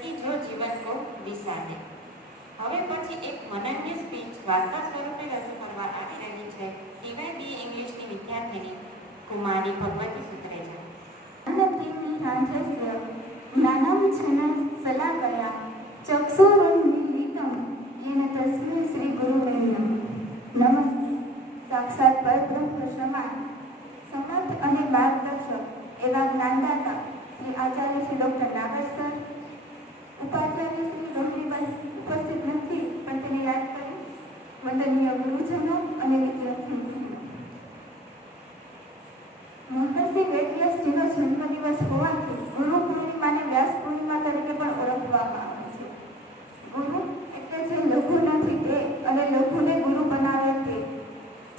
जबकि जो जीवन को दिशा दे। હવે પછી એક મનનની સ્પીચ વાર્તા સ્વરૂપે રજૂ કરવા આવી રહી છે ટીવાયબી ઇંગ્લિશની વિદ્યાર્થીની કુમારી ભગવતી સુત્રેજા. અનતિમિ રાજસ્ય જ્ઞાનમ છન સલાકયા ચક્ષુરુન્મીલિતમ येन तस्मै श्री गुरुवेणम. નમસ્તે. સાક્ષાત પરબ્રહ્મ સમાન સમર્થ અને માર્ગદર્શક એવા જ્ઞાનદાતા શ્રી આચાર્ય શ્રી ડૉક્ટર નાગર સર, ઉપાધ્યાય શ્રી ગૌરીબેન ઉપસ્થિત નથી પણ તેને યાદ કરી, વંદનીય ગુરુજનો અને વિદ્યાર્થીઓ, મહર્ષિ વેદવ્યાસજીનો જન્મદિવસ હોવાથી ગુરુ પૂર્ણિમાને વ્યાસ પૂર્ણિમા તરીકે પણ ઓળખવામાં આવે છે. ગુરુ એટલે જે લઘુ નથી તે અને લઘુને ગુરુ બનાવે તે,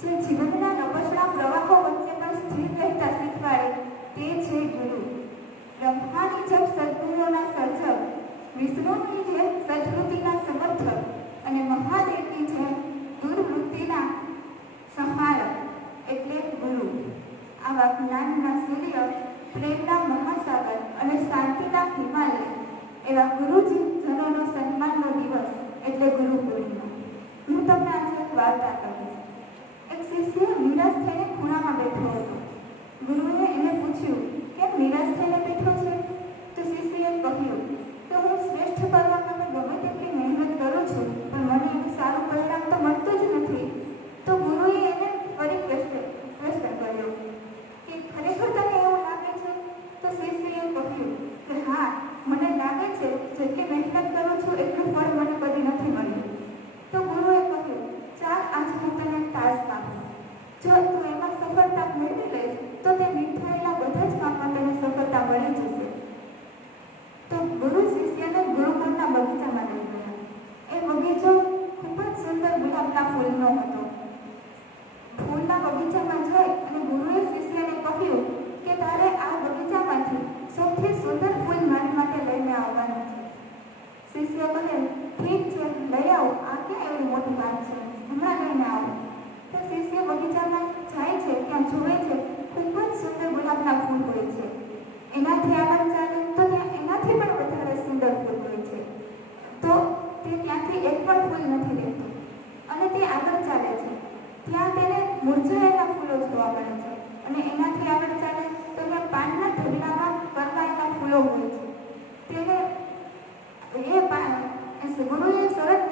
જે જીવનના નબળા પ્રવાહો વચ્ચે પણ સ્થિર રહેતા શીખવાડે તે છે ગુરુ. બ્રહ્માની જેમ સદગુરુઓના સર્જક, વિષ્ણુની જેમ સદવૃત્તિના સમર્થક અને મહાદેવની જેમ દુર્વૃત્તિના સંહારક એટલે ગુરુ. આવા જ્ઞાનના સૂર્ય, પ્રેમના મહાસાગર અને શાંતિના હિમાલય એવા ગુરુજી જનોનો સન્માનનો દિવસ એટલે ગુરુ પૂર્ણિમા. હું તમને આજે એક વાર્તા કહીશ. એક શિષ્ય નિરાશ થઈને ખૂણામાં બેઠો હતો. ગુરુએ એને પૂછ્યું કેમ નિરાશ થઈને બેઠો છે? તો શિષ્યએ કહ્યું કે હું શ્રેષ્ઠ કરવા માટે ગમે તેટલી મહેનત કરું છું પણ મને એનું સારું પરિણામ તો મળતું જ નથી. તો ગુરુએ એને ફરી પ્રશ્ન કર્યો કે ખરેખર તને એવું લાગે છે? તો શિષ્યએ કહ્યું કે હા, મને લાગે છે જેટલી મહેનત કરું છું એટલું ફળ મને કદી નથી મળ્યું. તો ગુરુએ કહ્યું ચાલ આજે હું તને ટાસ્ક આપું. જો તું એમાં સફળતા મેળવી લઈશ તો તે નિર્ધારેલા બધા જ કામમાં તને સફળતા મળી જશે. તો ગુરુ શિષ્યને ગુરુકુળના બગીચામાં લઈ ગયા. એ બગીચો ખૂબ જ સુંદર ગુલાબના ફૂલનો હતો. ફૂલના બગીચામાં જઈ અને ગુરુએ શિષ્યને કહ્યું કે તારે આ બગીચામાંથી સૌથી સુંદર ફૂલ મારી માટે લઈને આવવાનું છે. શિષ્ય કહે ઠીક છે, લઈ આવો. આ ક્યાં એવી મોટી વાત છે, હમણાં લઈને આવો. તો શિષ્ય બગીચામાં જાય છે, ત્યાં જુએ છે ખૂબ જ સુંદર ગુલાબના ફૂલ હોય છે. એનાથી આગળ ચાલે તો ત્યાં એનાથી પણ વધારે સુંદર ફૂલ હોય છે. તો તે ત્યાંથી એક પણ ફૂલ નથી લેતું અને તે આગળ ચાલે છે. ત્યાં તેને મુરઝાયેલા ફૂલો જોવા મળે છે અને એનાથી આગળ ચાલે તો ત્યાં પાનના ઢગલામાં કરવાયેલા ફૂલો હોય છે. તેને ગુરુએ શરત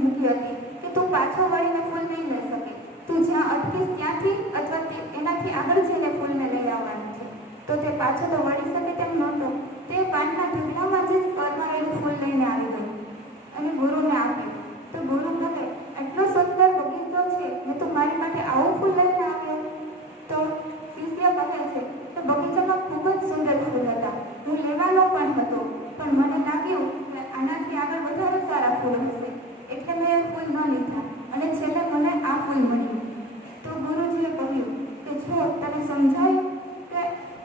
મૂકી હતી કે તું પાછો વળીને ફૂલ નહીં લઈ શકે. તું જ્યાં અટકીશ ત્યાંથી અથવા એનાથી આગળ જઈને ફૂલને લઈ આવવાનું છે. તો તે પાછો તો વળી શકે તેમ નહોતો. તે પાનના ઢગલામાં જ કરવાયેલું ફૂલ લઈને આવી ગયું અને ગુરુને આપ્યું. તો ગુરુ કહે એટલો સુંદર બગીચો છે ને તું મારી માટે આવું ફૂલ લઈને આવ્યો? તો શિષ્ય કહે છે કે બગીચામાં ખૂબ જ સુંદર ફૂલ હતા, હું લેવાનો પણ હતો પણ મને લાગ્યું કે આનાથી આગળ વધારે સારા ફૂલ હશે એટલે મેં એ ફૂલ ન લીધા અને છેલ્લે મને આ ફૂલ મળ્યું. તો ગુરુજીએ કહ્યું કે જો તને સમજાયું કે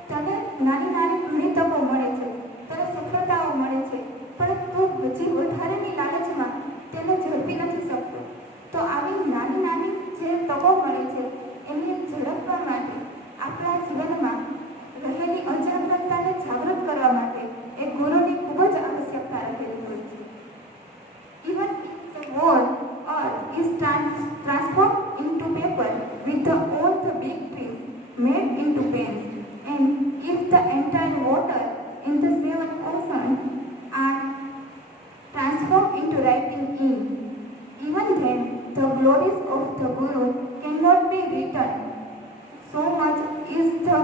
તને નાની નાની ઘણી તકો મળે છે, તને સફળતાઓ મળે છે પણ તું હજી વધારેની લાલચમાં તેને ઝડપી નથી શકતો, તો આવી નાની નાની જે તકો મળે છે એમને ઝડપવા માટે આપણા જીવનમાં રહેલી અજાગ્રતતાને જાગૃત કરવા માટે એક ગુરુની ખૂબ જ આવશ્યકતા રહેલી હોય છે. Even if the whole earth is transformed into paper with all the big trees made into pens, and if the entire water in the seven oceans are transformed into writing ink, even then the glories of the Guru cannot be written. So much is the